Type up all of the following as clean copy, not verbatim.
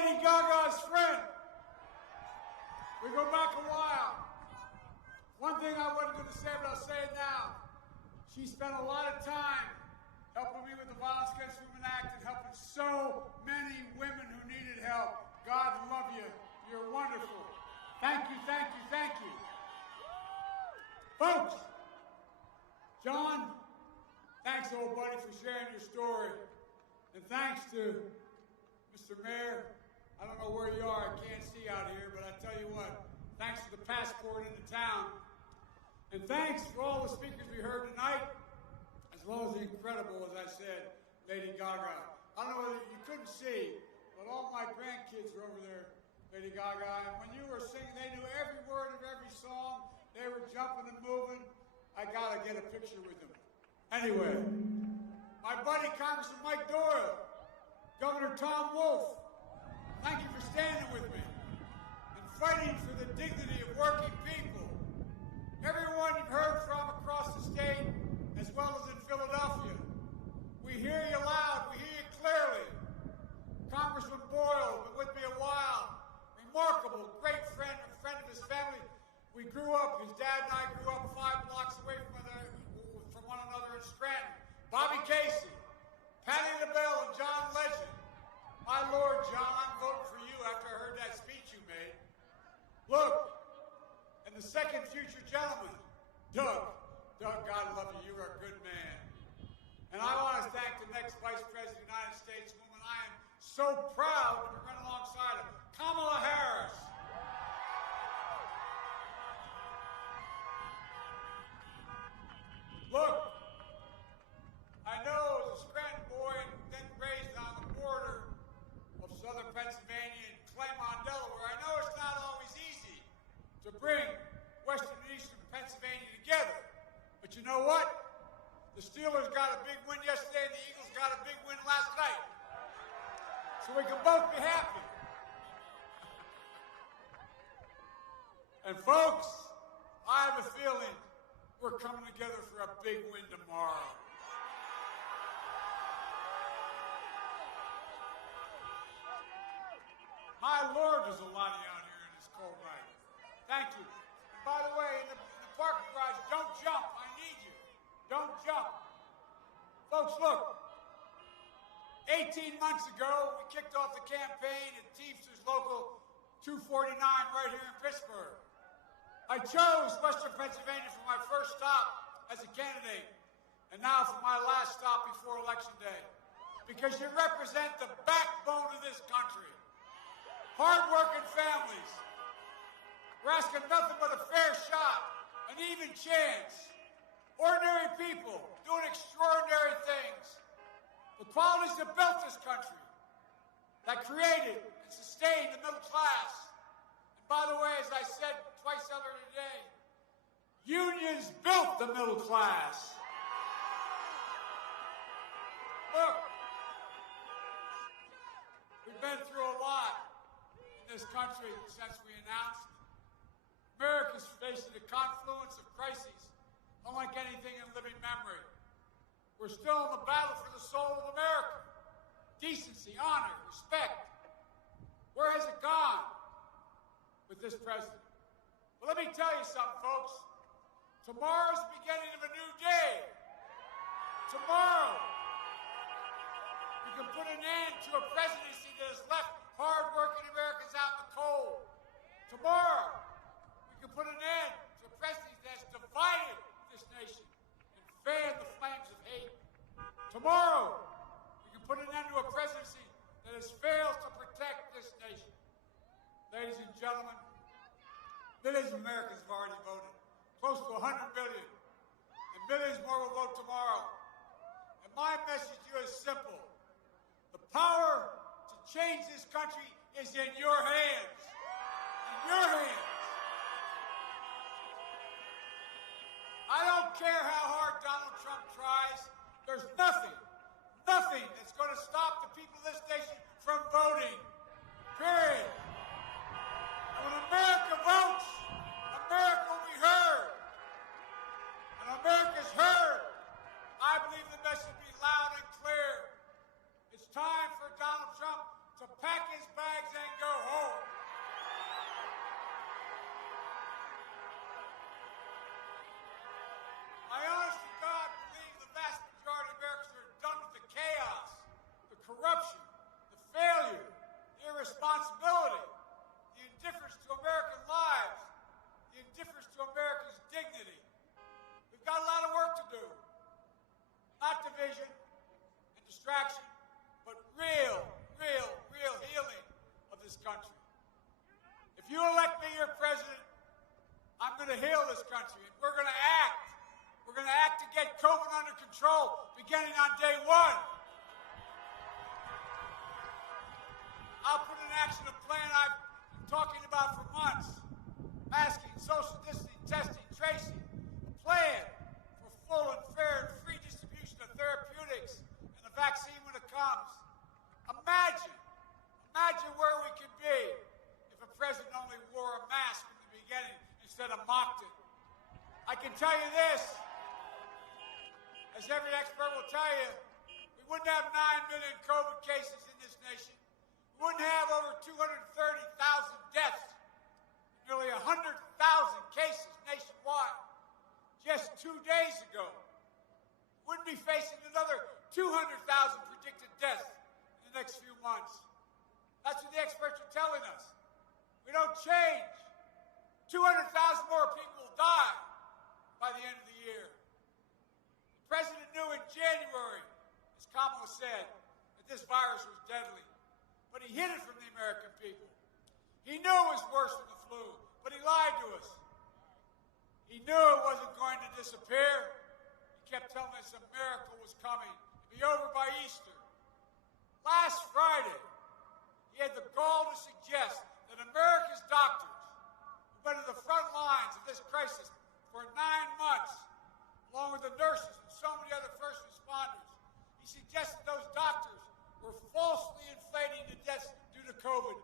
Lady Gaga's friend. We go back a while. One thing I wasn't going to say, but I'll say it now. She spent a lot of time helping me with the Violence Against Women Act and helping so many women who needed help. God love you. You're wonderful. Thank you, thank you, thank you. Folks, John, thanks, old buddy, for sharing your story. And thanks to Mr. Mayor. I don't know where you are. I can't see out here, but I tell you what, thanks for the passport into town. And thanks for all the speakers we heard tonight, as well as the incredible, as I said, Lady Gaga. I don't know whether you couldn't see, but all my grandkids were over there, Lady Gaga. And when you were singing, they knew every word of every song. They were jumping and moving. I got to get a picture with them. Anyway, my buddy, Congressman Mike Doyle, Governor Tom Wolf, thank you for standing with me and fighting for the dignity of working people. Everyone you've heard from across the state, as well as in Philadelphia, we hear you loud, we hear you clearly. Congressman Boyle, been with me a while, remarkable, great friend, a friend of his family. We grew up, his dad and I grew up 5 blocks away from one another in Scranton. Bobby Casey, Patty LaBelle, and John Legend. My Lord, John, I'm voting for you after I heard that speech you made. Look, and the second future gentleman, Doug. Doug, God love you. You're a good man. And I want to thank the next Vice President of the United States, woman I am so proud to be running alongside of, Kamala Harris. Look, I know as a Scranton boy and then raised on the border of southern Pennsylvania and Claymont, Delaware, I know it's not always easy to bring western and eastern Pennsylvania together. But you know what? The Steelers got a big win yesterday and the Eagles got a big win last night. So we can both be happy. And folks, I have a feeling we're coming together for a big win tomorrow. My Lord, there's a lot of you out here in this cold night. Thank you. And by the way, in the parking garage, don't jump. I need you. Don't jump. Folks, look. 18 months ago, we kicked off the campaign at Teamsters Local 249 right here in Pittsburgh. I chose Western Pennsylvania for my first stop as a candidate, and now for my last stop before Election Day, because you represent the backbone of this country. Hard-working families. We're asking nothing but a fair shot, an even chance. Ordinary people doing extraordinary things. The qualities that built this country, that created and sustained the middle class. And by the way, as I said twice earlier today, unions built the middle class. Look, we've been through a lot in this country since we announced. America's facing a confluence of crises unlike anything in living memory. We're still in the battle for the soul of America. Decency, honor, respect. Where has it gone with this president? Well, let me tell you something, folks. Tomorrow's the beginning of a new day. Tomorrow, we can put an end to a presidency that has left hard-working Americans out in the cold. Tomorrow, we can put an end to a presidency that has divided this nation and fanned the flames of hate. Tomorrow, we can put an end to a presidency that has failed to protect this nation. Ladies and gentlemen, millions of Americans have already voted. Close to 100 million. And millions more will vote tomorrow. And my message to you is simple. The power to change this country is in your hands. In your hands. I don't care how hard Donald Trump tries. There's nothing that's going to stop the people of this nation from voting. Period. And when America votes, America will be heard. And America's heard. I believe the message will be loud and clear. It's time for Donald Trump to to pack his bags and go home. I honest to God believe the vast majority of Americans are done with the chaos, the corruption, the failure, the irresponsibility, the indifference to American lives, the indifference to America's dignity. We've got a lot of work to do. Not division and distraction, but real healing of this country. If you elect me your president, I'm going to heal this country, and we're going to act. We're going to act to get COVID under control beginning on day one. I'll put in action a plan I've been talking about for months. Masking, social distancing, testing, tracing. A plan for full and fair and free distribution of therapeutics and the vaccine when it comes. Imagine where we could be if a president only wore a mask from the beginning instead of mocked it. I can tell you this, as every expert will tell you, we wouldn't have 9 million COVID cases in this nation. We wouldn't have over 230,000 deaths, nearly 100,000 cases nationwide. Just 2 days ago, we wouldn't be facing another 200,000 predicted deaths in the next few months. That's what the experts are telling us. We don't change. 200,000 more people will die by the end of the year. The president knew in January, as Kamala said, that this virus was deadly. But he hid it from the American people. He knew it was worse than the flu, but he lied to us. He knew it wasn't going to disappear. He kept telling us a miracle was coming. It'd be over by Easter. Last Friday, he had the gall to suggest that America's doctors, who've been in the front lines of this crisis for 9 months, along with the nurses and so many other first responders, he suggested those doctors were falsely inflating the deaths due to COVID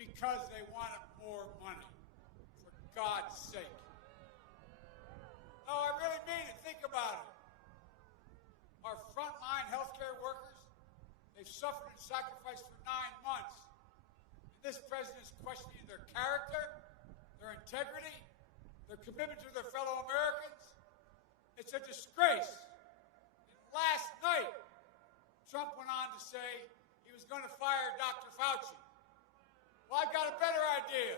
because they wanted more money. For God's sake. No, I really mean it. Think about it. Our frontline healthcare workers, they've suffered and sacrificed for 9 months. And this president is questioning their character, their integrity, their commitment to their fellow Americans. It's a disgrace. And last night, Trump went on to say he was going to fire Dr. Fauci. Well, I've got a better idea.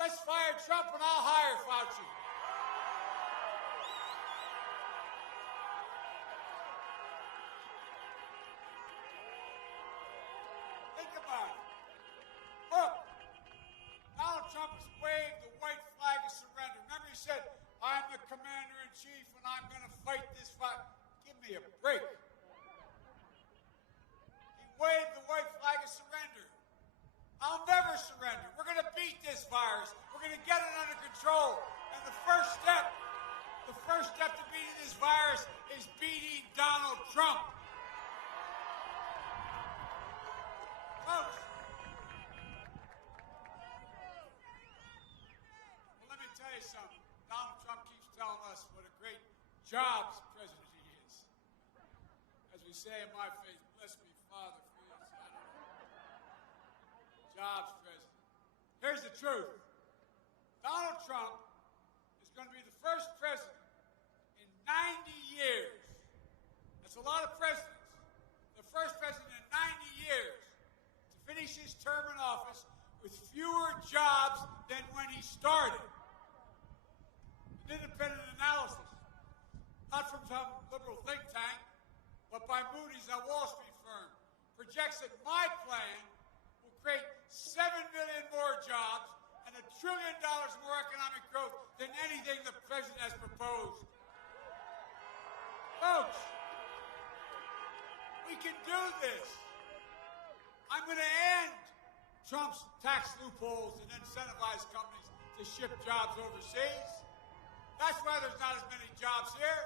Let's fire Trump and I'll hire Fauci. Think about it. Look, Donald Trump has waved the white flag of surrender. Remember he said, I'm the commander-in-chief and I'm going to fight this fight. Give me a break. He waved the white flag of surrender. I'll never surrender. We're going to beat this virus. We're going to get it under control. And the first step to beating this virus is beating Donald Trump. Folks, well, let me tell you something. Donald Trump keeps telling us what a great jobs president he is. As we say in my faith, bless me, Father, for his jobs president. Here's the truth. Donald Trump is going to be the first president in 90 years. That's a lot of presidents. The first president in 90 years to finish his term in office with fewer jobs than when he started. An independent analysis, not from some liberal think tank, but by Moody's, a Wall Street firm, projects that my plan will create 7 million more jobs and $1 trillion more economic growth than anything the president has proposed. Folks, we can do this. I'm going to end Trump's tax loopholes and incentivize companies to ship jobs overseas. That's why there's not as many jobs here.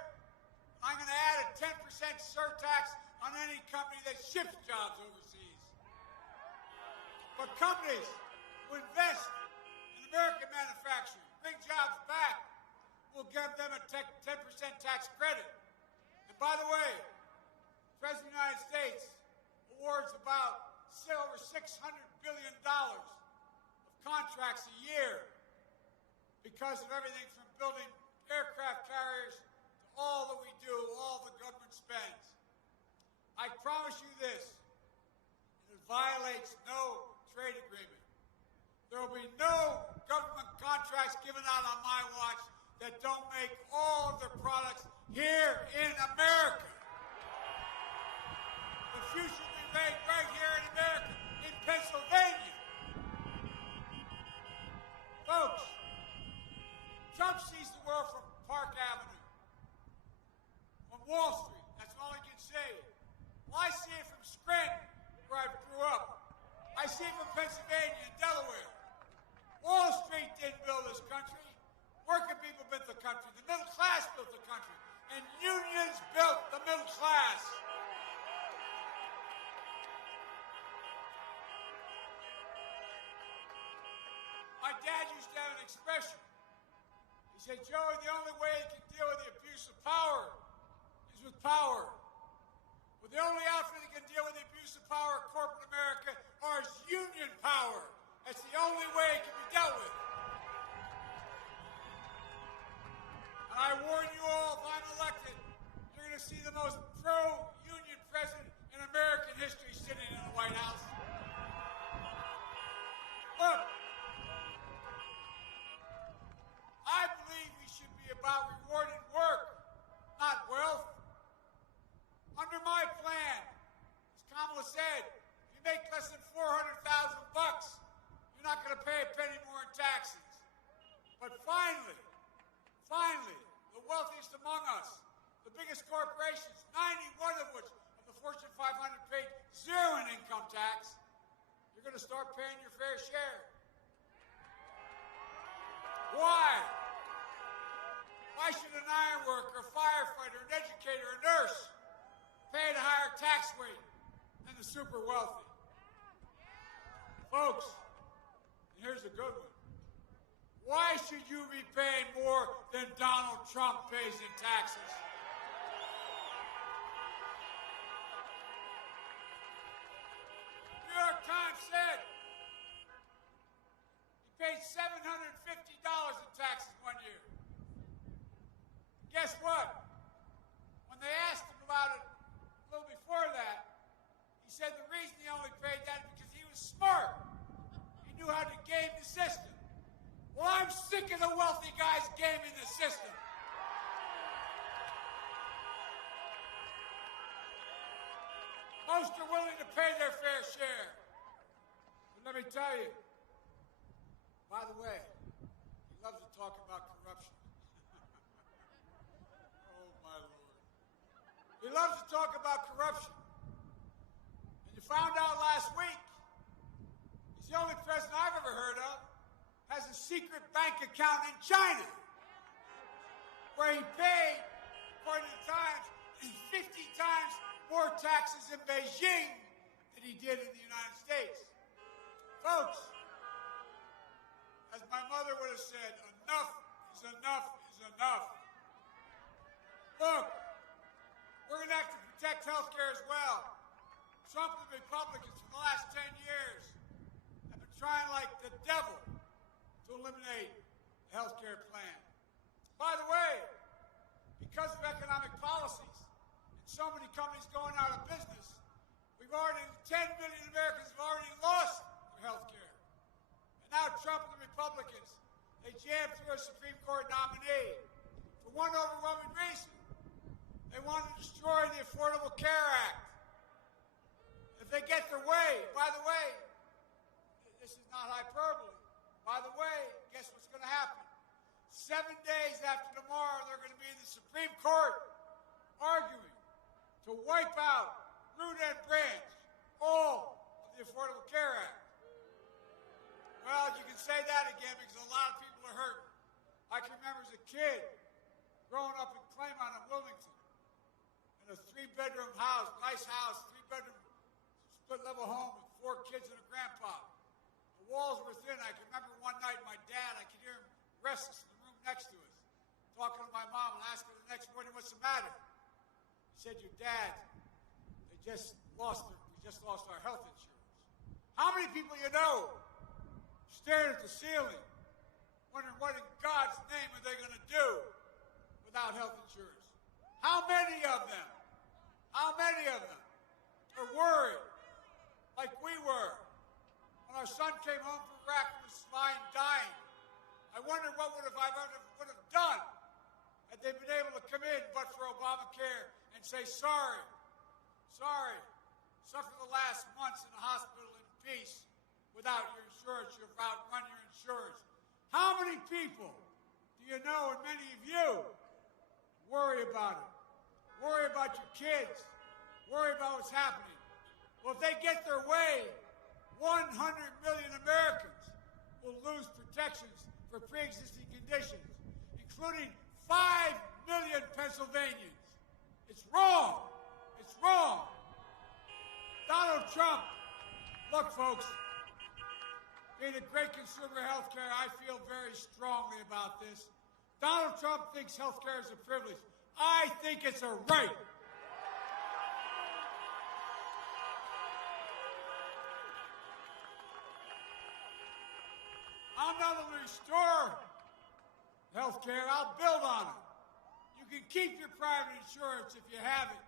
I'm going to add a 10% surtax on any company that ships jobs overseas. But companies who invest in American manufacturing, bring jobs back, will give them a 10% tax credit. And by the way, the President of the United States awards about $600 billion of contracts a year because of everything from building aircraft carriers to all that we do, all the government spends. I promise you this, it violates no trade agreement. There will be no government contracts given out on my watch that don't make all of their products here in America. The future will be made right here in America, in Pennsylvania. Folks, Trump sees the world from Park Avenue, from Wall Street. That's all he can see. Well, I see it from Scranton, where I grew up. I see it from Pennsylvania and Delaware. Wall Street didn't build this country. Working people built the country. The middle class built the country. And unions built the middle class. My dad used to have an expression. He said, Joey, the only way you can deal with the abuse of power is with power. Well, the only outfit that can deal with the abuse of power of corporate America is union power. That's the only way it can be dealt with. And I warn you all, if I'm elected, you're going to see the most pro-union president in American history sitting in the White House. Look, I believe we should be about rewarding work, not wealth. Under my plan, as Kamala said, if you make less than $400,000, you're not going to pay a penny more in taxes. But finally, the wealthiest among us, the biggest corporations, 91 of which of the Fortune 500 paid zero in income tax, you're going to start paying your fair share. Why? Why should an iron worker, a firefighter, an educator, a nurse pay a higher tax rate than the super wealthy? Folks, and here's a good one. Why should you be paying more than Donald Trump pays in taxes? New York Times said he paid $750 in taxes one year. Guess what? When they asked him about it a little before that, he said the reason he only paid that is because he was smart. He knew how to game the system. Well, I'm sick of the wealthy guys gaming the system. Most are willing to pay their fair share. But let me tell you, by the way, he loves to talk about corruption. Oh, my Lord. He loves to talk about corruption. And you found out last week, he's the only president I've ever heard of has a secret bank account in China where he paid, according to the Times, 50 times more taxes in Beijing than he did in the United States. Folks, as my mother would have said, enough is enough is enough. Look, we're going to have to protect health care as well. Trump and the Republicans for the last 10 years have been trying like the devil to eliminate the health care plan. By the way, because of economic policies and so many companies going out of business, 10 million Americans have already lost their health care. And now Trump and the Republicans, they jammed through a Supreme Court nominee for one overwhelming reason. They want to destroy the Affordable Care Act. If they get their way, by the way, this is not hyperbole. By the way, guess what's going to happen? 7 days after tomorrow, they're going to be in the Supreme Court arguing to wipe out, root and branch, all of the Affordable Care Act. Well, you can say that again because a lot of people are hurt. I can remember as a kid growing up in Claymont in Wilmington in a 3-bedroom house, nice house, 3-bedroom split-level home with 4 kids and a grandpa. The walls were thin. I can remember one night my dad, I could hear him restless in the room next to us, talking to my mom and asking her the next morning, what's the matter? He said, your dad, we just lost our health insurance. How many people you know staring at the ceiling, wondering what in God's name are they going to do without health insurance? How many of them are worried like we were when our son came home from Iraq and was lying dying? I wonder what would have done had they been able to come in but for Obamacare and say, sorry, suffer the last months in the hospital in peace without your insurance. You've outrun your insurance. How many people do you know, and many of you, worry about it? Worry about your kids. Worry about what's happening. Well, if they get their way, 100 million Americans will lose protections for pre-existing conditions, including 5 million Pennsylvanians. It's wrong. It's wrong. Donald Trump, look, folks, being a great consumer of health care, I feel very strongly about this. Donald Trump thinks health care is a privilege. I think it's a right. I'll not only restore health care, I'll build on it. You can keep your private insurance if you have it,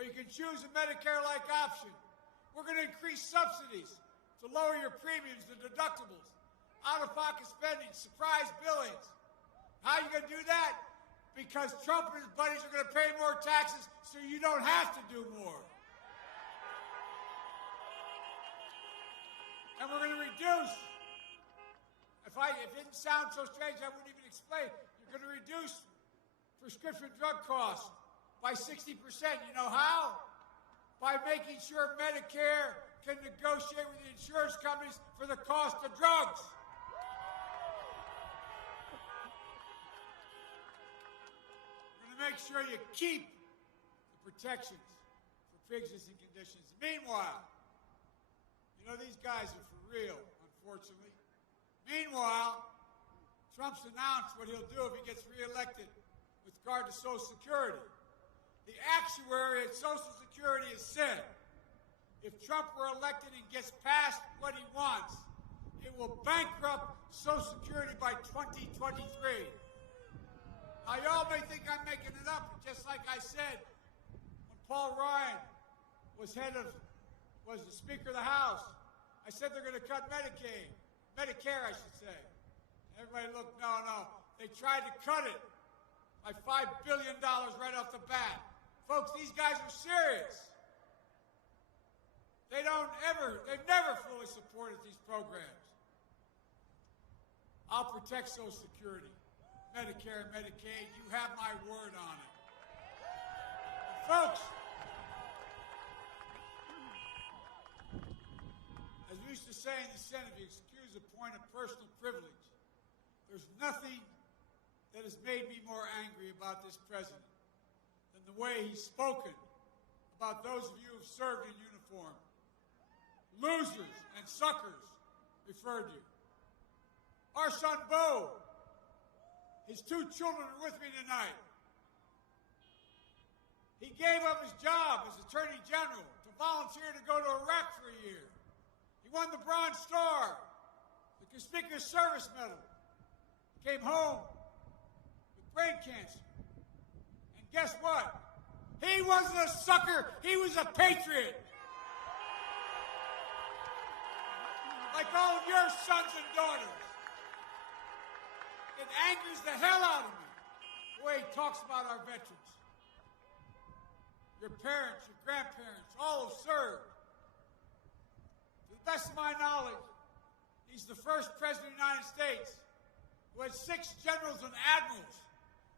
or you can choose a Medicare-like option. We're going to increase subsidies to lower your premiums, the deductibles, out-of-pocket spending, surprise billings. How are you going to do that? Because Trump and his buddies are going to pay more taxes so you don't have to do more. And we're going to reduce, if it didn't sound so strange, I wouldn't even explain. You're going to reduce prescription drug costs by 60%. You know how? By making sure Medicare can negotiate with the insurance companies for the cost of drugs. Make sure you keep the protections for pre-existing conditions. Meanwhile, you know these guys are for real, unfortunately. Meanwhile, Trump's announced what he'll do if he gets reelected with regard to Social Security. The actuary at Social Security has said if Trump were elected and gets past what he wants, it will bankrupt Social Security by 2023. Now, y'all may think I'm making it up, but just like I said, when Paul Ryan was the Speaker of the House, I said they're going to cut Medicare, I should say. Everybody looked, no. They tried to cut it by $5 billion right off the bat. Folks, these guys are serious. They've never fully supported these programs. I'll protect Social Security, Medicare and Medicaid. You have my word on it. But folks, as we used to say in the Senate, if you excuse a point of personal privilege, there's nothing that has made me more angry about this president than the way he's spoken about those of you who have served in uniform. Losers and suckers referred to you. Our son, Bo, his 2 children are with me tonight. He gave up his job as Attorney General to volunteer to go to Iraq for a year. He won the Bronze Star, the Conspicuous Service Medal. He came home with brain cancer. And guess what? He wasn't a sucker. He was a patriot. Like all of your sons and daughters. It angers the hell out of me the way he talks about our veterans. Your parents, your grandparents, all have served. To the best of my knowledge, he's the first president of the United States who had 6 generals and admirals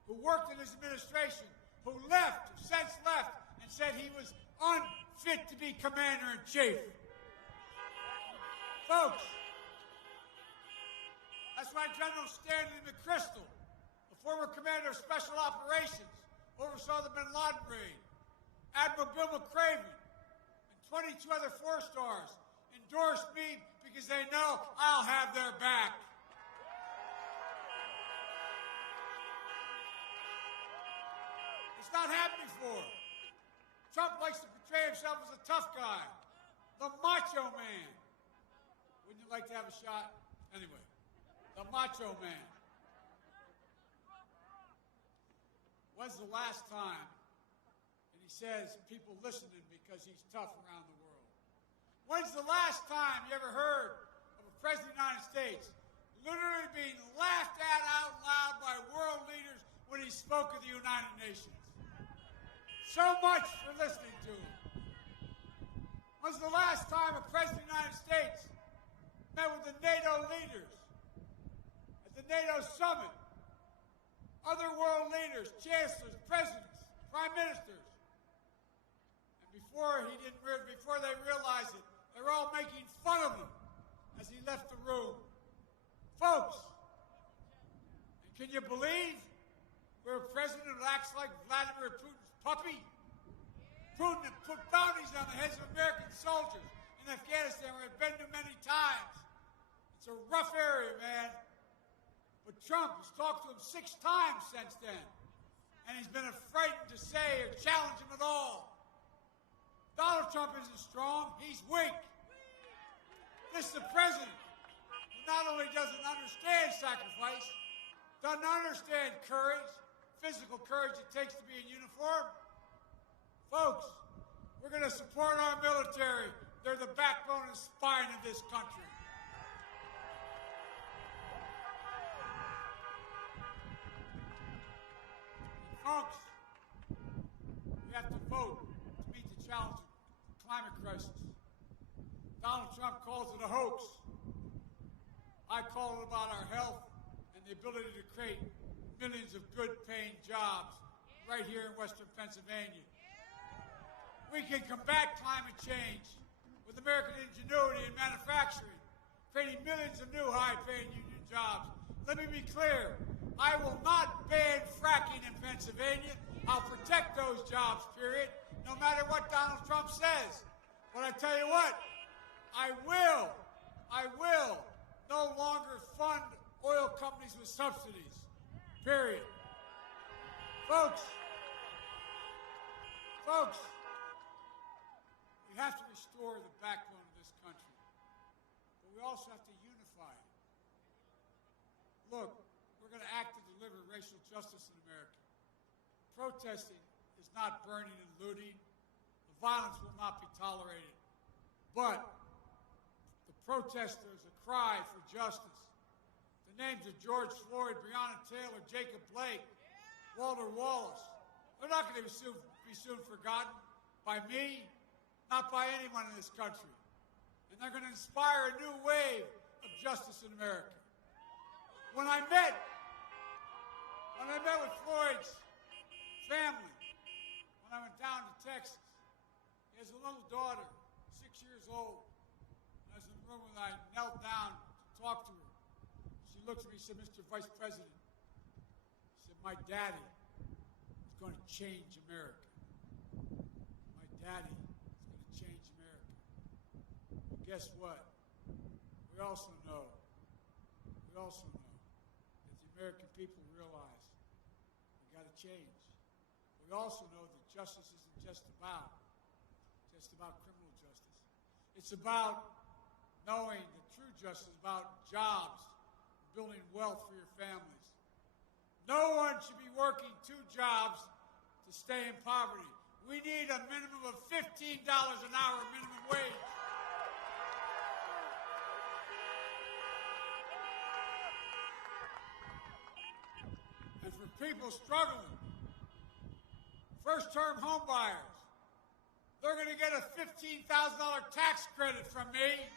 who worked in his administration, who left, who since left, and said he was unfit to be commander-in-chief. Folks, that's why General Stanley McChrystal, the former commander of Special Operations, oversaw the bin Laden raid. Admiral Bill McCraven and 22 other 4-stars endorsed me because they know I'll have their back. It's not happened before. Trump likes to portray himself as a tough guy, the macho man. Wouldn't you like to have a shot? Anyway, the Macho Man. When's the last time, and he says people listening because he's tough around the world. When's the last time you ever heard of a president of the United States literally being laughed at out loud by world leaders when he spoke at the United Nations? So much for listening to him. When's the last time a president of the United States met with the NATO leaders at the NATO summit? Other world leaders, chancellors, presidents, prime ministers. And before they realized it, they were all making fun of him as he left the room. Folks, and can you believe we're a president who acts like Vladimir Putin's puppy? Putin had put bounties on the heads of American soldiers in Afghanistan where I've been to many times. It's a rough area, man. But Trump has talked to him 6 times since then. And he's been afraid to say or challenge him at all. Donald Trump isn't strong, he's weak. This is the president who not only doesn't understand sacrifice, doesn't understand courage, physical courage it takes to be in uniform. Folks, we're going to support our military. They're the backbone and spine of this country. Folks, we have to vote to meet the challenge of the climate crisis. Donald Trump calls it a hoax. I call it about our health and the ability to create millions of good-paying jobs right here in Western Pennsylvania. We can combat climate change with American ingenuity and manufacturing, creating millions of new high-paying union jobs. Let me be clear. I will not ban fracking in Pennsylvania. I'll protect those jobs, period, no matter what Donald Trump says. But I tell you what, I will no longer fund oil companies with subsidies, period. Folks, we have to restore the backbone of this country, but we also have to unify it. Look, we're going to act to deliver racial justice in America. Protesting is not burning and looting. The violence will not be tolerated. But the protesters, a cry for justice. The names of George Floyd, Breonna Taylor, Jacob Blake, Walter Wallace, they're not going to be soon forgotten by me, not by anyone in this country. And they're going to inspire a new wave of justice in America. When I met with Floyd's family, when I went down to Texas, he has a little daughter, 6 years old. I was in the room and I knelt down to talk to her. She looked at me and said, "Mr. Vice President," she said, "my daddy is going to change America. My daddy is going to change America." But guess what? We also know that the American people realize we got to change. We also know that justice isn't just about criminal justice. It's about knowing that true justice is about jobs, building wealth for your families. No one should be working 2 jobs to stay in poverty. We need a minimum of $15 an hour minimum wage. And for people struggling, first-term home buyers, they're going to get a $15,000 tax credit from me.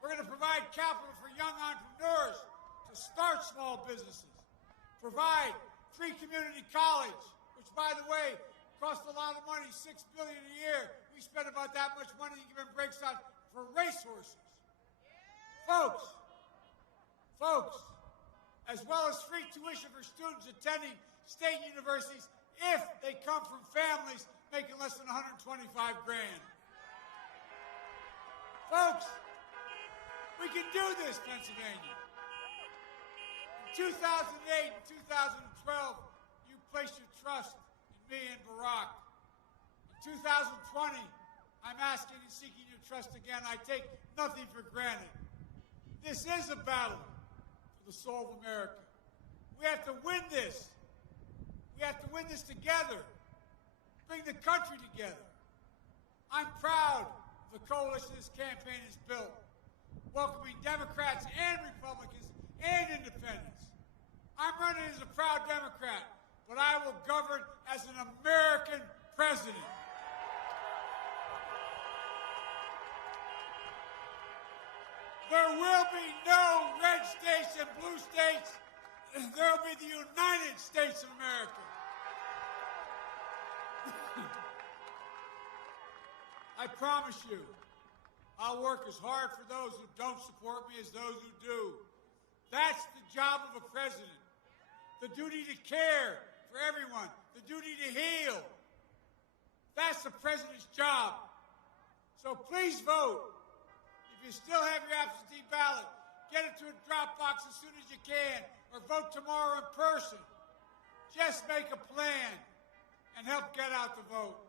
We're going to provide capital for young entrepreneurs to start small businesses. Provide free community college, which, by the way, costs a lot of money, $6 billion a year. We spend about that much money giving breaks out for racehorses. Folks, as well as free tuition for students attending state universities if they come from families making less than $125,000. Folks, we can do this, Pennsylvania. In 2008 and 2012, you placed your trust in me and Barack. In 2020, I'm asking and seeking your trust again. I take nothing for granted. This is a battle for the soul of America. We have to win this. We have to win this together. Bring the country together. I'm proud of the coalition this campaign has built, welcoming Democrats and Republicans and independents. I'm running as a proud Democrat, but I will govern as an American president. There will be no red states and blue states. There will be the United States of America. I promise you, I'll work as hard for those who don't support me as those who do. That's the job of a president. The duty to care for everyone. The duty to heal. That's the president's job. So please vote. If you still have your absentee ballot, get it to a drop box as soon as you can, or vote tomorrow in person. Just make a plan and help get out the vote.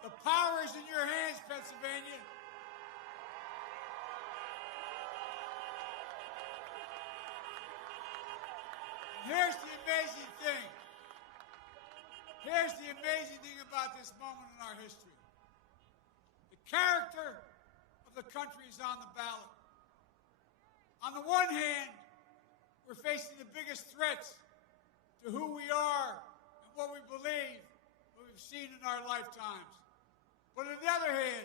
The power is in your hands, Pennsylvania. And here's the amazing thing. Here's the amazing thing about this moment in our history. The character of the country is on the ballot. On the one hand, we're facing the biggest threats to who we are and what we believe, what we've seen in our lifetimes. But on the other hand,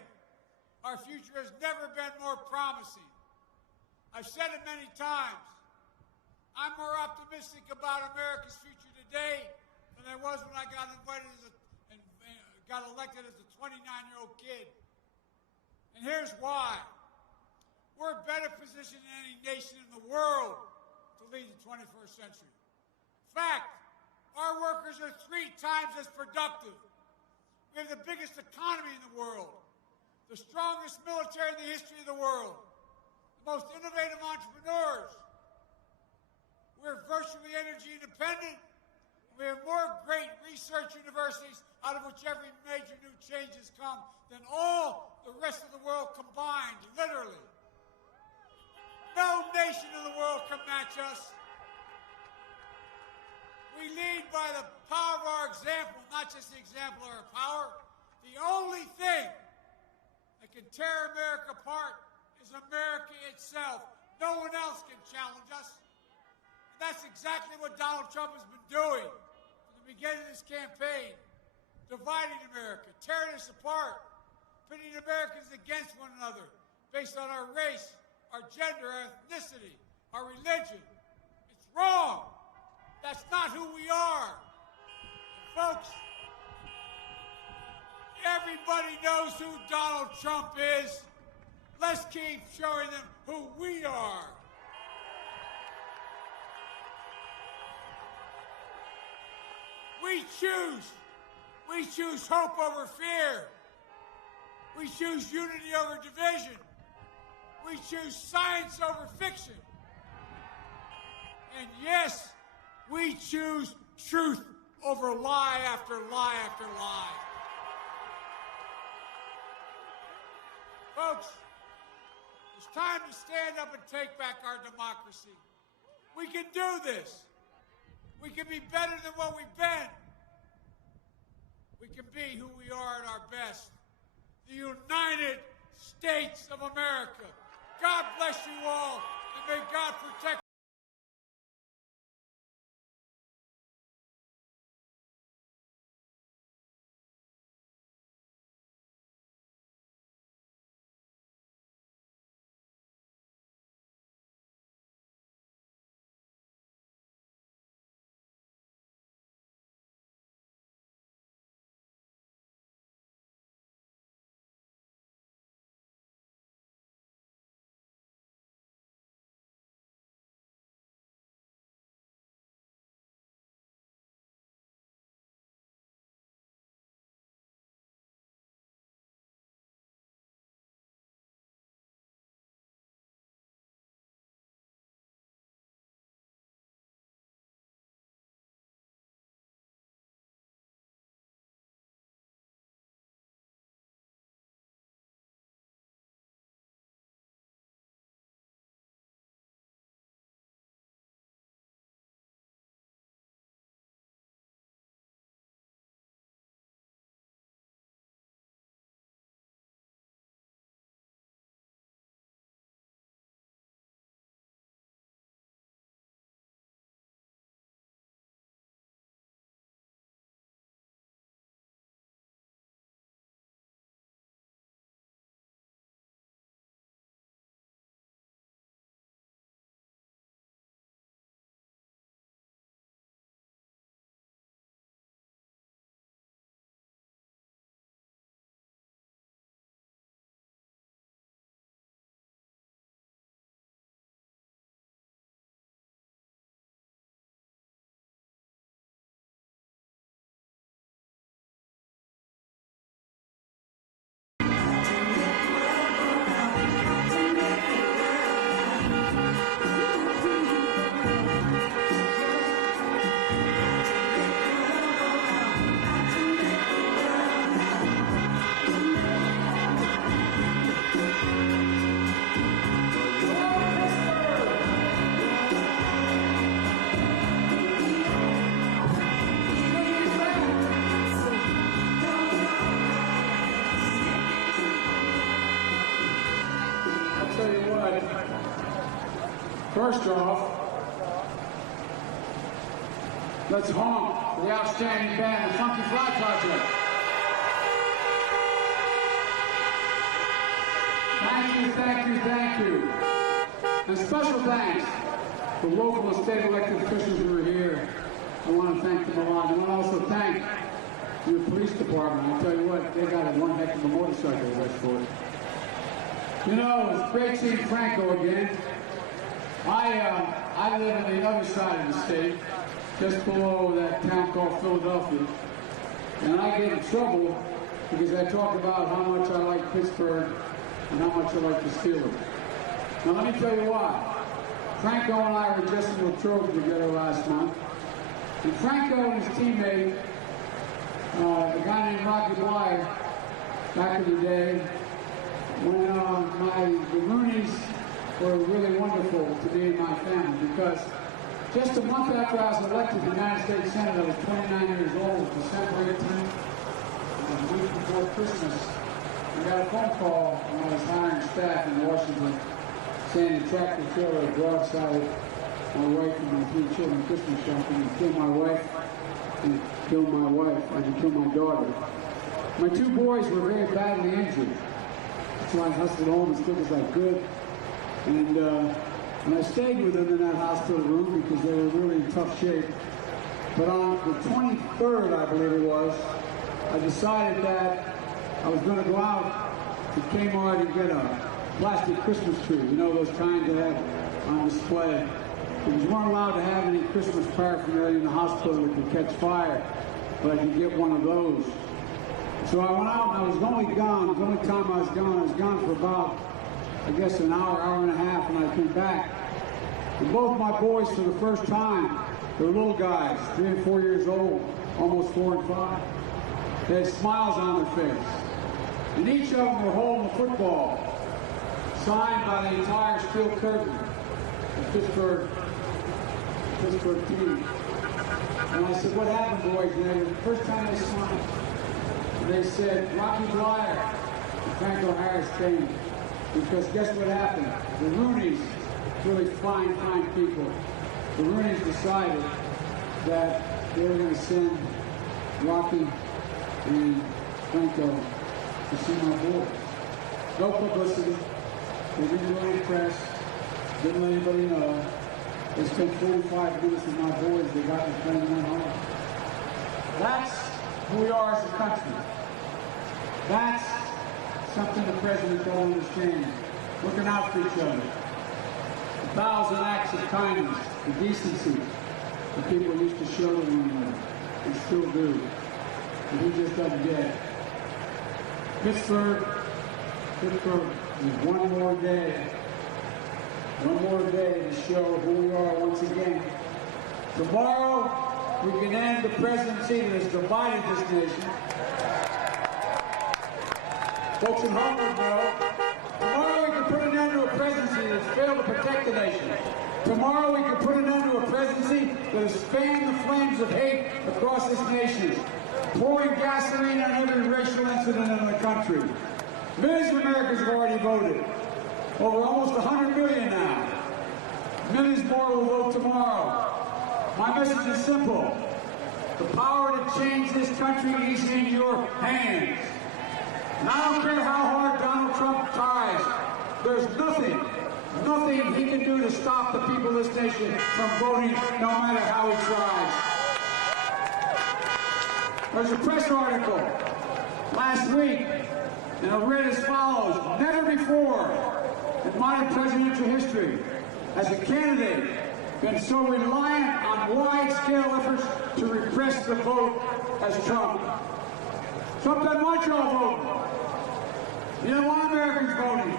our future has never been more promising. I've said it many times. I'm more optimistic about America's future today than I was when I got invited and got elected as a 29-year-old kid. And here's why. We're better positioned than any nation in the world to lead the 21st century. In fact, our workers are 3 times as productive. We have the biggest economy in the world, the strongest military in the history of the world, the most innovative entrepreneurs. We're virtually energy independent. We have more great research universities, out of which every major new change has come, than all the rest of the world combined, literally. No nation in the world can match us. We lead by the power of our example, not just the example of our power. The only thing that can tear America apart is America itself. No one else can challenge us. And that's exactly what Donald Trump has been doing from the beginning of this campaign. Dividing America, tearing us apart, pitting Americans against one another based on our race, our gender, our ethnicity, our religion. It's wrong. That's not who we are. And folks, everybody knows who Donald Trump is. Let's keep showing them who we are. We choose hope over fear. We choose unity over division. We choose science over fiction. And yes, we choose truth over lie after lie after lie. Folks, it's time to stand up and take back our democracy. We can do this. We can be better than what we've been. We can be who we are at our best. The United States of America. God bless you all, and may God protect But first off, let's honk for the outstanding band, the Funky Fly Project. Thank you, thank you, thank you. And special thanks to local and state elected officials who are here. I want to thank them a lot. I want to also thank your police department. I tell you what, they got one heck of a motorcycle escort. You know, it's great seeing Franco again. I live on the other side of the state, just below that town called Philadelphia. And I get in trouble because I talk about how much I like Pittsburgh and how much I like the Steelers. Now let me tell you why. Franco and I were just in Latrobe together last month. And Franco and his teammate, a guy named Rocky Blyer, back in the day, when the Roonies were really wonderful to me and my family, because just a month after I was elected to the United States Senate, I was 29 years old, December 18th, a week before Christmas. I got a phone call when I was hiring staff in Washington saying the tractor trailer broadsided my wife and my 3 children Christmas shopping and killed my wife and killed my wife and killed my daughter. My 2 boys were very badly injured. So I hustled home as quick as I could. And I stayed with them in that hospital room because they were really in tough shape. But on the 23rd, I believe it was, I decided that I was going to go out to Kmart and get a plastic Christmas tree. You know, those kinds that have on display. Because you weren't allowed to have any Christmas paraphernalia in the hospital that could catch fire. But I could get one of those. So I went out and I was only gone. The only time I was gone for about, I guess, an hour, hour and a half, and I came back. And both my boys, for the first time, they were little guys, 3 and 4 years old, almost 4 and 5. They had smiles on their face. And each of them were holding a football, signed by the entire steel curtain, the Pittsburgh team. And I said, "What happened, boys?" And they were the first time they saw me. They said, "Rocky Blyer and Franco Harris came." Because guess what happened? The Roonies, really fine people, the Roonies decided that they were going to send Rocky and Franco to see my boys. No publicity. They didn't do any press. Didn't let anybody know. They spent 45 minutes with my boys. They got me playing them home. That's who we are as a country. That's something the president don't understand. Looking out for each other. 1,000 acts of kindness and decency that people used to show to one another and still do. But he just doesn't get it. Pittsburgh is one more day to show who we are once again. Tomorrow, we can end the presidency that has divided this nation. Folks in Harvard know. Tomorrow we can put an end to a presidency that's failed to protect the nation. Tomorrow we can put an end to a presidency that has fanned the flames of hate across this nation, pouring gasoline on every racial incident in the country. Millions of Americans have already voted. Over almost 100 million now. Millions more will vote tomorrow. My message is simple. The power to change this country is in your hands. And I don't care how hard Donald Trump tries. There's nothing he can do to stop the people of this nation from voting, no matter how he tries. There's a press article last week, and it read as follows: never before in modern presidential history has a candidate been so reliant on wide-scale efforts to repress the vote as Trump. Trump doesn't want you all voting. He doesn't want Americans voting.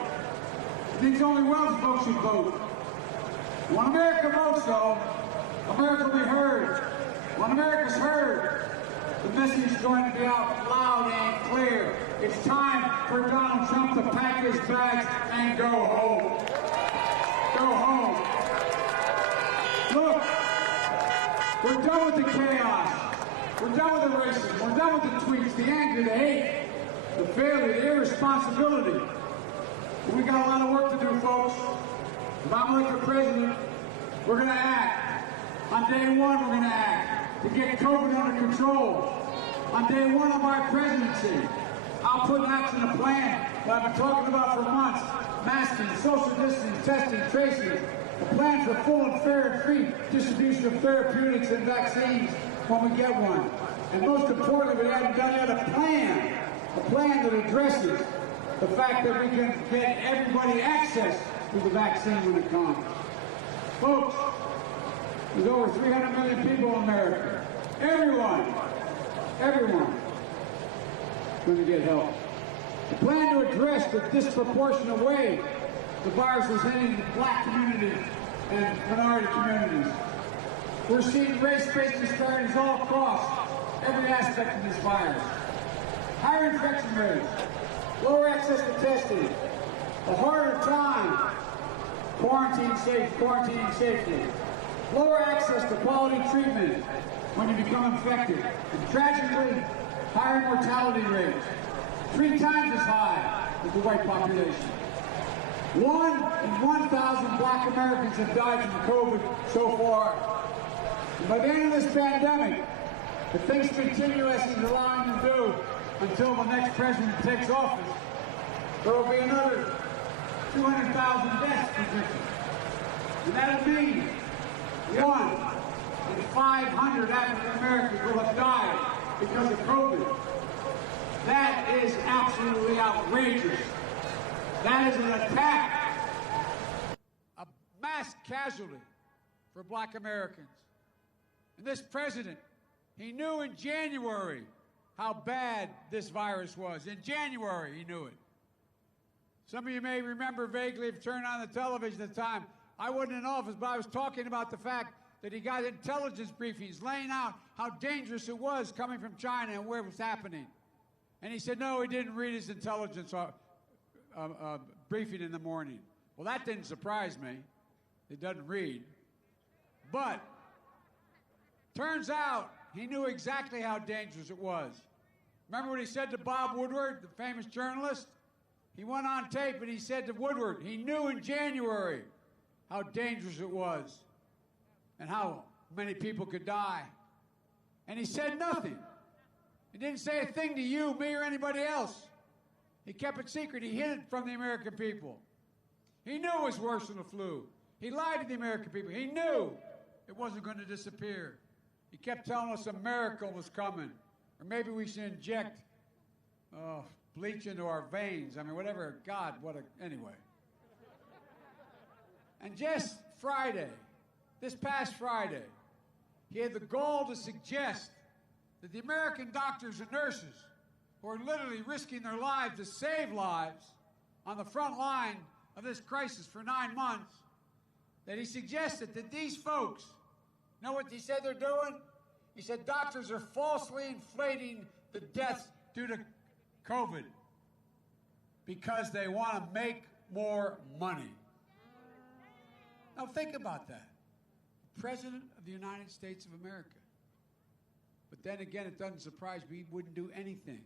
He thinks only wealthy folks should vote. When America votes, though, America will be heard. When America's heard, the message is going to be out loud and clear. It's time for Donald Trump to pack his bags and go home. Go home. Look, we're done with the chaos. We're done with the racism. We're done with the tweets, the anger, the hate, the failure, the irresponsibility. We got a lot of work to do, folks. If I'm elected president, we're going to act. On day one, we're going to act to get COVID under control. On day one of my presidency, I'll put in action a plan that I've been talking about for months. Masking, social distancing, testing, tracing. A plan for full and fair and free distribution of therapeutics and vaccines when we get one. And most importantly, we haven't done yet a plan that addresses the fact that we can get everybody access to the vaccine when it comes. Folks, there's over 300 million people in America. Everyone is going to get help. The plan to address the disproportionate way the virus is hitting the black community and minority communities. We're seeing race-based disparities all across every aspect of this virus. Higher infection rates, lower access to testing, a harder time quarantining safely, lower access to quality treatment when you become infected, and tragically, higher mortality rates, 3 times as high as the white population. 1 in 1,000 black Americans have died from COVID so far. And by the end of this pandemic, if things continue as he's allowing them to do until the next president takes office, there will be another 200,000 deaths predicted. And that'll mean 1 in 500 African Americans will have died because of COVID. That is absolutely outrageous. That is an attack. A mass casualty for black Americans. And this president, he knew in January how bad this virus was. In January, he knew it. Some of you may remember vaguely, if you turned on the television at the time, I wasn't in office, but I was talking about the fact that he got intelligence briefings laying out how dangerous it was coming from China and where it was happening. And he said, no, he didn't read his intelligence briefing in the morning. Well, that didn't surprise me. He doesn't read. But turns out he knew exactly how dangerous it was. Remember what he said to Bob Woodward, the famous journalist? He went on tape and he said to Woodward, he knew in January how dangerous it was and how many people could die. And he said nothing. He didn't say a thing to you, me, or anybody else. He kept it secret. He hid it from the American people. He knew it was worse than the flu. He lied to the American people. He knew it wasn't going to disappear. He kept telling us a miracle was coming. Or maybe we should inject bleach into our veins. I mean, whatever. God, anyway. And just Friday, this past Friday, he had the gall to suggest that the American doctors and nurses who are literally risking their lives to save lives on the front line of this crisis for 9 months, that he suggested that these folks, you know what he said they're doing? He said doctors are falsely inflating the deaths due to COVID because they want to make more money. Now think about that. President of the United States of America. But then again, it doesn't surprise me. He wouldn't do anything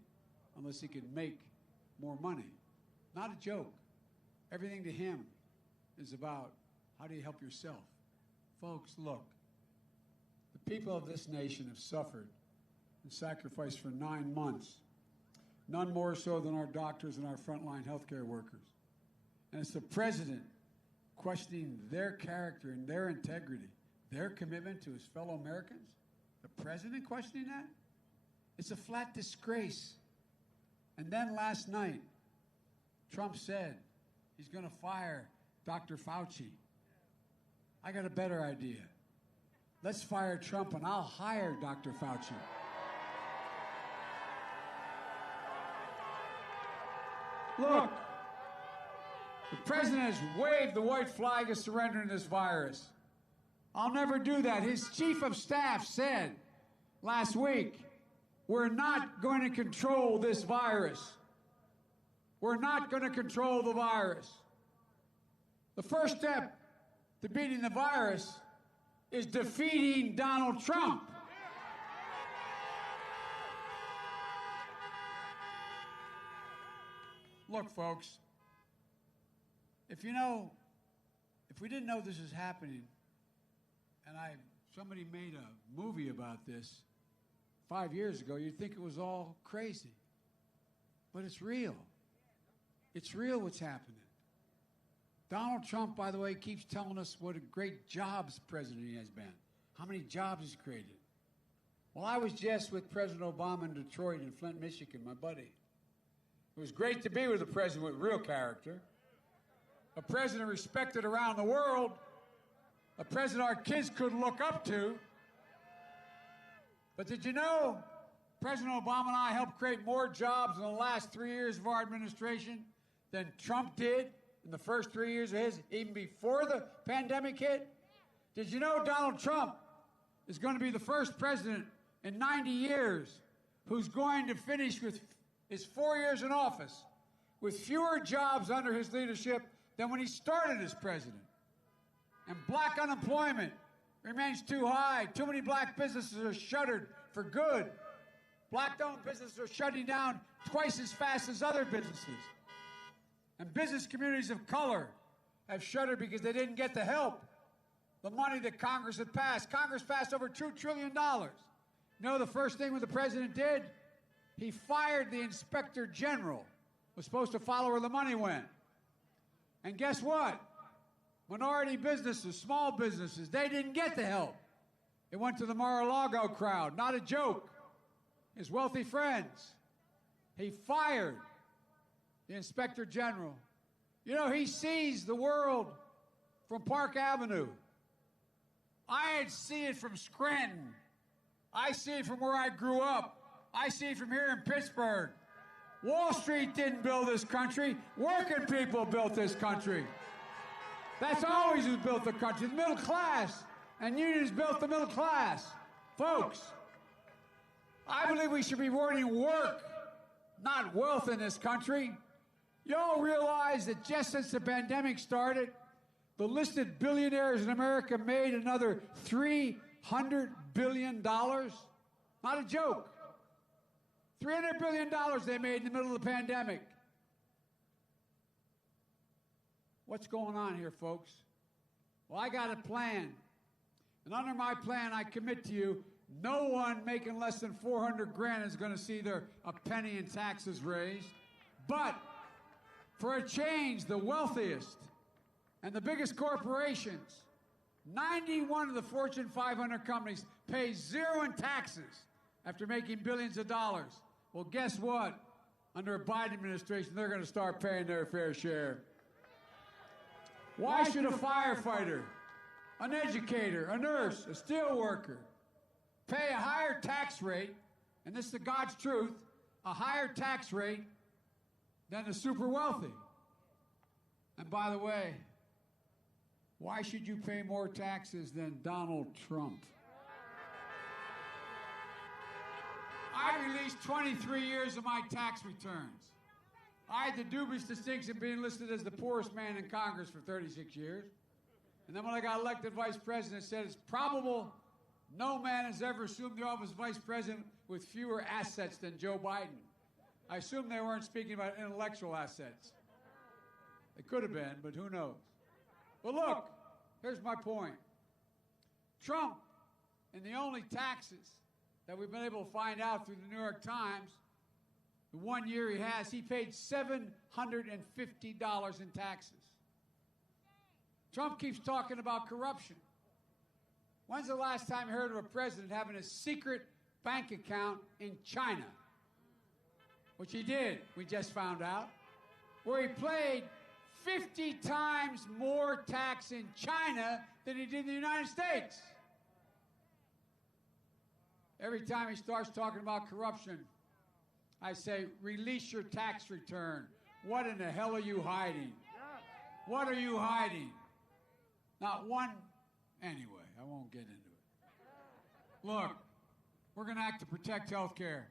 unless he could make more money. Not a joke. Everything to him is about how do you help yourself. Folks, look. The people of this nation have suffered and sacrificed for 9 months. None more so than our doctors and our frontline healthcare workers. And it's the president questioning their character and their integrity, their commitment to his fellow Americans. The president questioning that? It's a flat disgrace. And then last night, Trump said he's going to fire Dr. Fauci. I got a better idea. Let's fire Trump and I'll hire Dr. Fauci. Look, the president has waved the white flag of surrendering this virus. I'll never do that. His chief of staff said last week, we're not going to control this virus. We're not going to control the virus. The first step to beating the virus is defeating Donald Trump. Look, folks, If we didn't know this was happening, and somebody made a movie about this 5 years ago, you'd think it was all crazy. But it's real. It's real what's happening. Donald Trump, by the way, keeps telling us what a great jobs president he has been, how many jobs he's created. Well, I was just with President Obama in Detroit and Flint, Michigan, my buddy. It was great to be with a president with real character, a president respected around the world, a president our kids could look up to. But did you know President Obama and I helped create more jobs in the last 3 years of our administration than Trump did in the first 3 years of his, even before the pandemic hit? Did you know Donald Trump is going to be the first president in 90 years who's going to finish with his 4 years in office with fewer jobs under his leadership than when he started as president? And black unemployment remains too high. Too many black businesses are shuttered for good. Black-owned businesses are shutting down twice as fast as other businesses. And business communities of color have shuttered because they didn't get the help, the money that Congress had passed. Congress passed over $2 trillion. You know the first thing the president did? He fired the inspector general, was supposed to follow where the money went. And guess what? Minority businesses, small businesses, they didn't get the help. It went to the Mar-a-Lago crowd, not a joke. His wealthy friends. He fired the inspector general. You know, he sees the world from Park Avenue. I see it from Scranton. I see it from where I grew up. I see it from here in Pittsburgh. Wall Street didn't build this country. Working people built this country. That's always who's built the country. The middle class. And unions built the middle class. Folks, I believe we should be rewarding work, not wealth in this country. You all realize that just since the pandemic started, the listed billionaires in America made another $300 billion? Not a joke. $300 billion they made in the middle of the pandemic. What's going on here, folks? Well, I got a plan. And under my plan, I commit to you, no one making less than $400,000 is going to see a penny in taxes raised. But for a change, the wealthiest and the biggest corporations, 91 of the Fortune 500 companies pay zero in taxes after making billions of dollars. Well, guess what? Under a Biden administration, they're going to start paying their fair share. Why should a firefighter, an educator, a nurse, a steel worker pay a higher tax rate, and this is the God's truth, a higher tax rate than the super wealthy? And by the way, why should you pay more taxes than Donald Trump? I released 23 years of my tax returns. I had the dubious distinction of being listed as the poorest man in Congress for 36 years. And then when I got elected vice president, it said it's probable no man has ever assumed the office of vice president with fewer assets than Joe Biden. I assume they weren't speaking about intellectual assets. They could have been, but who knows? But look, here's my point. Trump, and the only taxes that we've been able to find out through the New York Times, the 1 year he paid $750 in taxes. Trump keeps talking about corruption. When's the last time you heard of a president having a secret bank account in China? Which he did, we just found out, where he paid 50 times more tax in China than he did in the United States. Every time he starts talking about corruption, I say, release your tax return. What in the hell are you hiding? What are you hiding? Not one. Anyway, I won't get into it. Look, we're going to act to protect health care.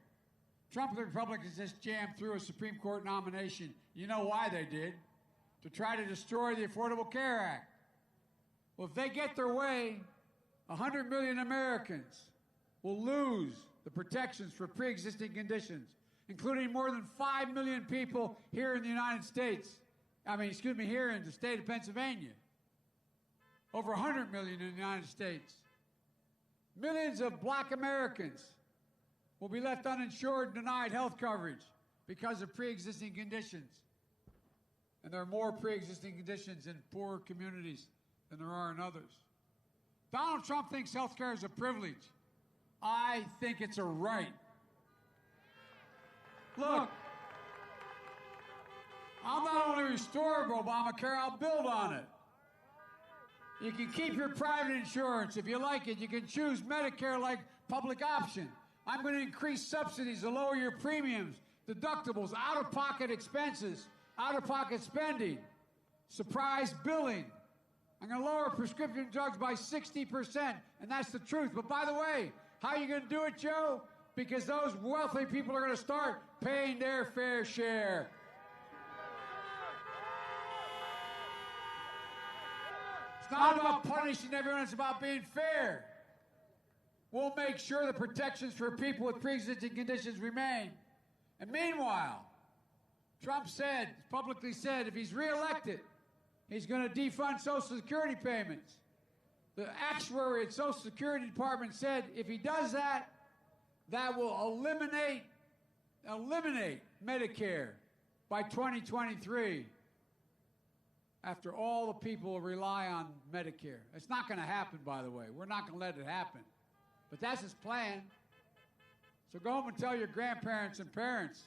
Trump and the Republicans just jammed through a Supreme Court nomination. You know why they did? To try to destroy the Affordable Care Act. Well, if they get their way, 100 million Americans will lose the protections for pre-existing conditions, including more than 5 million people here in the United States. here in the state of Pennsylvania. Over 100 million in the United States. Millions of black Americans will be left uninsured and denied health coverage because of pre-existing conditions. And there are more pre-existing conditions in poor communities than there are in others. Donald Trump thinks health care is a privilege. I think it's a right. Look, I'll not only restore Obamacare, I'll build on it. You can keep your private insurance. If you like it, you can choose Medicare like public option. I'm going to increase subsidies to lower your premiums, deductibles, out-of-pocket expenses, out-of-pocket spending, surprise billing. I'm going to lower prescription drugs by 60%, and that's the truth. But by the way, how are you going to do it, Joe? Because those wealthy people are going to start paying their fair share. It's not about punishing everyone, it's about being fair. We'll make sure the protections for people with pre-existing conditions remain. And meanwhile, Trump publicly said, if he's reelected, he's going to defund Social Security payments. The actuary at Social Security Department said if he does that, that will eliminate Medicare by 2023. After all the people rely on Medicare. It's not going to happen, by the way. We're not going to let it happen. But that's his plan. So go home and tell your grandparents and parents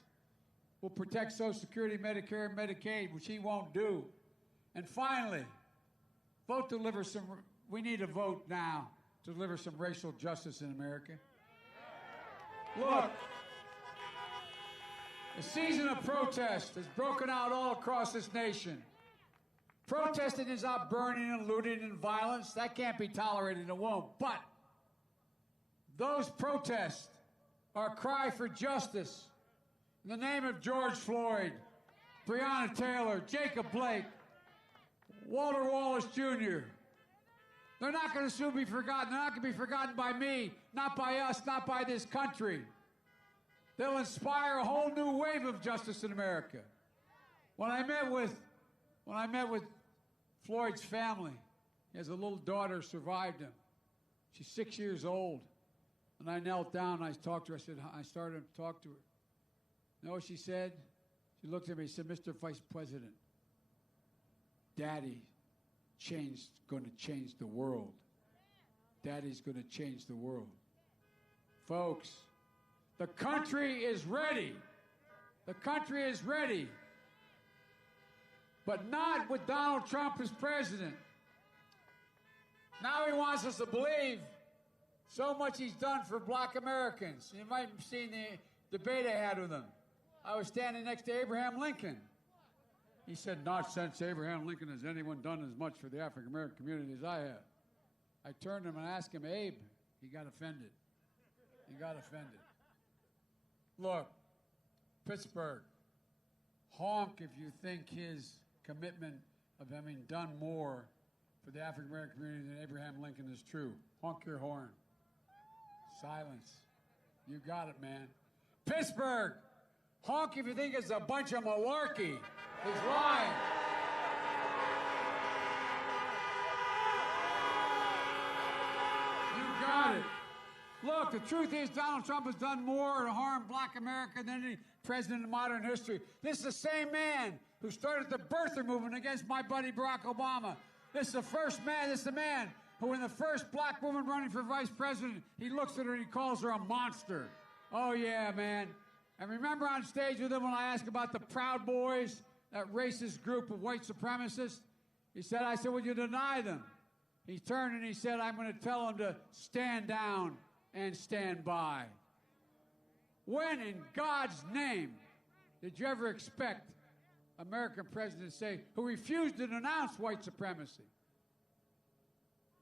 we'll protect Social Security, Medicare, and Medicaid, which he won't do. And finally, we need a vote now to deliver some racial justice in America. Look, the season of protest has broken out all across this nation. Protesting is not burning and looting and violence. That can't be tolerated, and it won't. But those protests are a cry for justice in the name of George Floyd, Breonna Taylor, Jacob Blake, Walter Wallace Jr. They're not going to soon be forgotten. They're not going to be forgotten by me, not by us, not by this country. They'll inspire a whole new wave of justice in America. When I met with Floyd's family, he has a little daughter who survived him. She's 6 years old. And I knelt down and I talked to her. I started to talk to her. You know what she said? She looked at me and said, Mr. Vice President, Daddy going to change the world. Daddy's going to change the world. Folks, the country is ready. The country is ready. But not with Donald Trump as president. Now he wants us to believe so much he's done for black Americans. You might have seen the debate I had with him. I was standing next to Abraham Lincoln. He said, not since Abraham Lincoln has anyone done as much for the African American community as I have. I turned to him and asked him, Abe, he got offended. He got offended. Look, Pittsburgh, honk if you think his commitment of having done more for the African American community than Abraham Lincoln is true. Honk your horn. Silence. You got it, man. Pittsburgh, honk if you think it's a bunch of malarkey. He's lying. You got it. Look, the truth is Donald Trump has done more to harm black America than any president in modern history. This is the same man who started the birther movement against my buddy Barack Obama. This is the man who, when the first black woman running for vice president, he looks at her and he calls her a monster. Oh, yeah, man. And remember on stage with him when I asked about the Proud Boys, that racist group of white supremacists? I said, would you deny them? He turned and he said, I'm going to tell them to stand down and stand by. When in God's name did you ever expect American president to say, who refused to denounce white supremacy,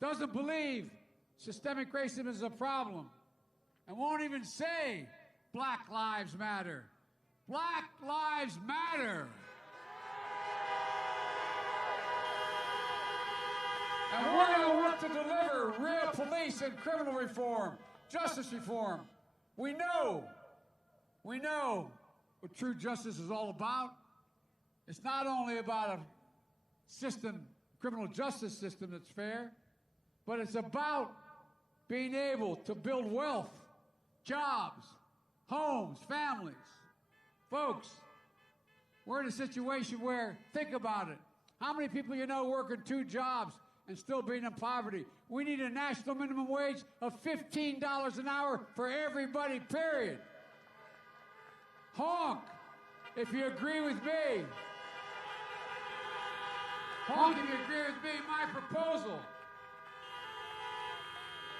doesn't believe systemic racism is a problem, and won't even say Black Lives Matter? Black Lives Matter. And we're going to work to deliver real police and criminal reform, justice reform. We know what true justice is all about. It's not only about a system, criminal justice system that's fair, but it's about being able to build wealth, jobs, homes, families. Folks, we're in a situation where, think about it, how many people you know working 2 jobs and still being in poverty? We need a national minimum wage of $15 an hour for everybody, period. Honk, if you agree with me. Honk, if you agree with me, my proposal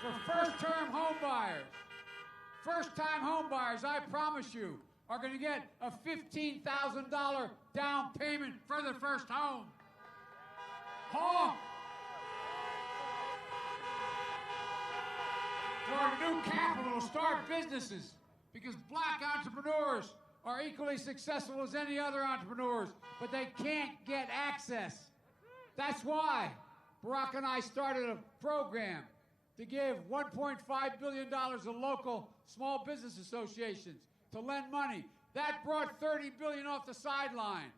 for first-term home buyers. First-time home buyers, I promise you, are going to get a $15,000 down payment for their first home. Honk! For new capital to start businesses, because black entrepreneurs are equally successful as any other entrepreneurs, but they can't get access. That's why Barack and I started a program to give $1.5 billion to local small business associations to lend money. That brought $30 billion off the sideline.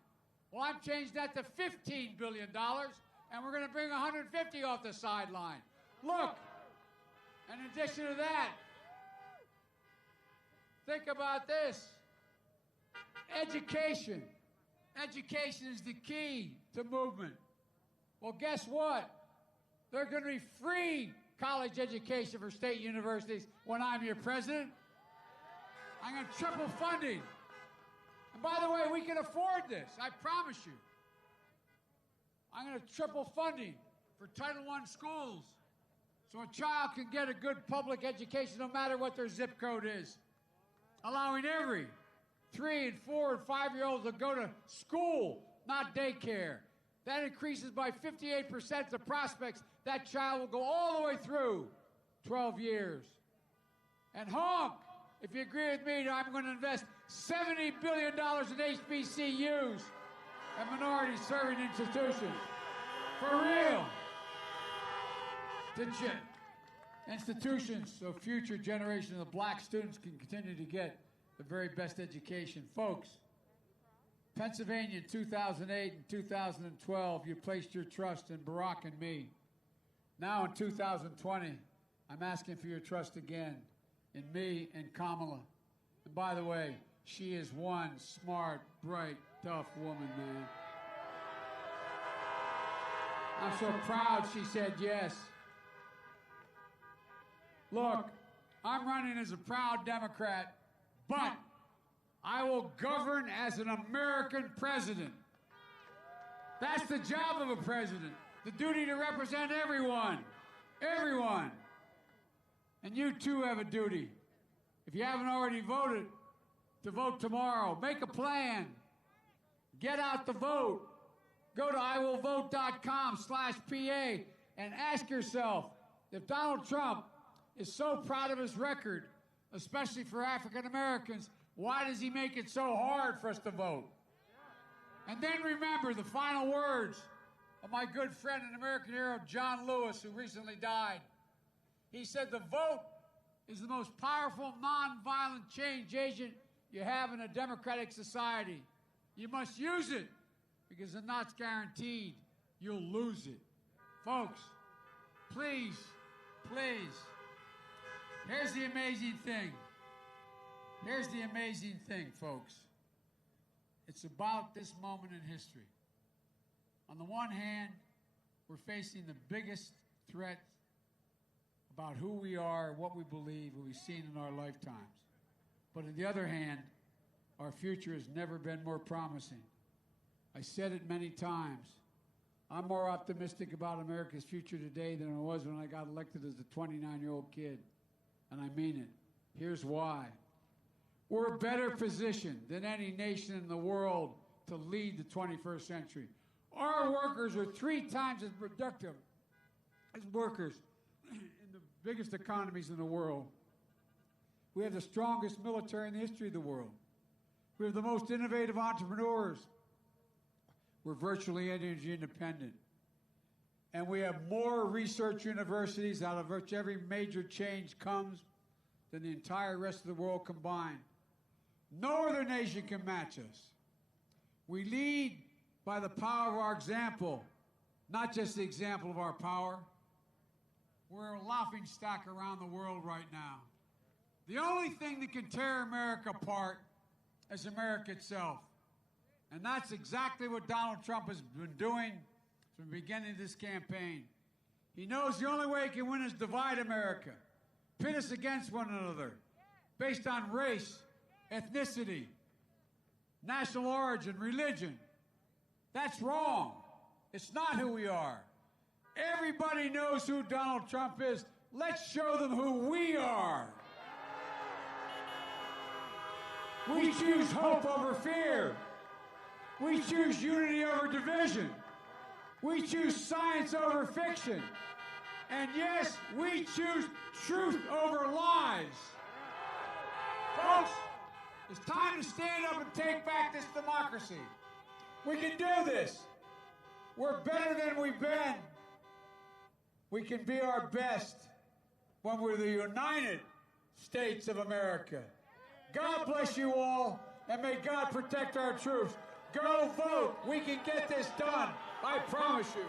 Well, I've changed that to $15 billion, and we're going to bring 150 off the sideline. Look, in addition to that, think about this. Education. Education is the key to movement. Well, guess what? They're going to be free college education for state universities when I'm your president. I'm going to triple funding. And by the way, we can afford this, I promise you. I'm going to triple funding for Title I schools so a child can get a good public education no matter what their zip code is. Allowing every 3-, and 4-, and 5-year-olds to go to school, not daycare. That increases by 58% the prospects that child will go all the way through 12 years. And honk, if you agree with me, I'm going to invest $70 billion in HBCUs and minority-serving institutions. For real. Institutions so future generations of black students can continue to get the very best education. Folks, Pennsylvania in 2008 and 2012, you placed your trust in Barack and me. Now in 2020, I'm asking for your trust again in me and Kamala. And by the way, she is one smart, bright, tough woman, man. I'm so proud she said yes. Look, I'm running as a proud Democrat, but I will govern as an American president. That's the job of a president, the duty to represent everyone, everyone. And you too have a duty. If you haven't already voted, to vote tomorrow. Make a plan. Get out the vote. Go to iwillvote.com/PA and ask yourself, if Donald Trump is so proud of his record, especially for African Americans, why does he make it so hard for us to vote? And then remember the final words of my good friend and American hero, John Lewis, who recently died. He said, the vote is the most powerful nonviolent change agent you have in a democratic society. You must use it, because if not guaranteed, you'll lose it. Folks, please, please, here's the amazing thing. Here's the amazing thing, folks. It's about this moment in history. On the one hand, we're facing the biggest threat about who we are, what we believe, what we've seen in our lifetimes. But on the other hand, our future has never been more promising. I said it many times. I'm more optimistic about America's future today than I was when I got elected as a 29-year-old kid. And I mean it. Here's why. We're better positioned than any nation in the world to lead the 21st century. Our workers are 3 times as productive as workers in the biggest economies in the world. We have the strongest military in the history of the world. We have the most innovative entrepreneurs. We're virtually energy independent. And we have more research universities out of which every major change comes than the entire rest of the world combined. No other nation can match us. We lead by the power of our example, not just the example of our power. We're a laughing stock around the world right now. The only thing that can tear America apart is America itself. And that's exactly what Donald Trump has been doing from the beginning of this campaign. He knows the only way he can win is divide America, pit us against one another, based on race, ethnicity, national origin, religion. That's wrong. It's not who we are. Everybody knows who Donald Trump is. Let's show them who we are. We choose hope over fear. We choose unity over division. We choose science over fiction. And yes, we choose truth over lies. Folks, it's time to stand up and take back this democracy. We can do this. We're better than we've been. We can be our best when we're the United States of America. God bless you all, and may God protect our troops. Go vote. We can get this done. I promise you.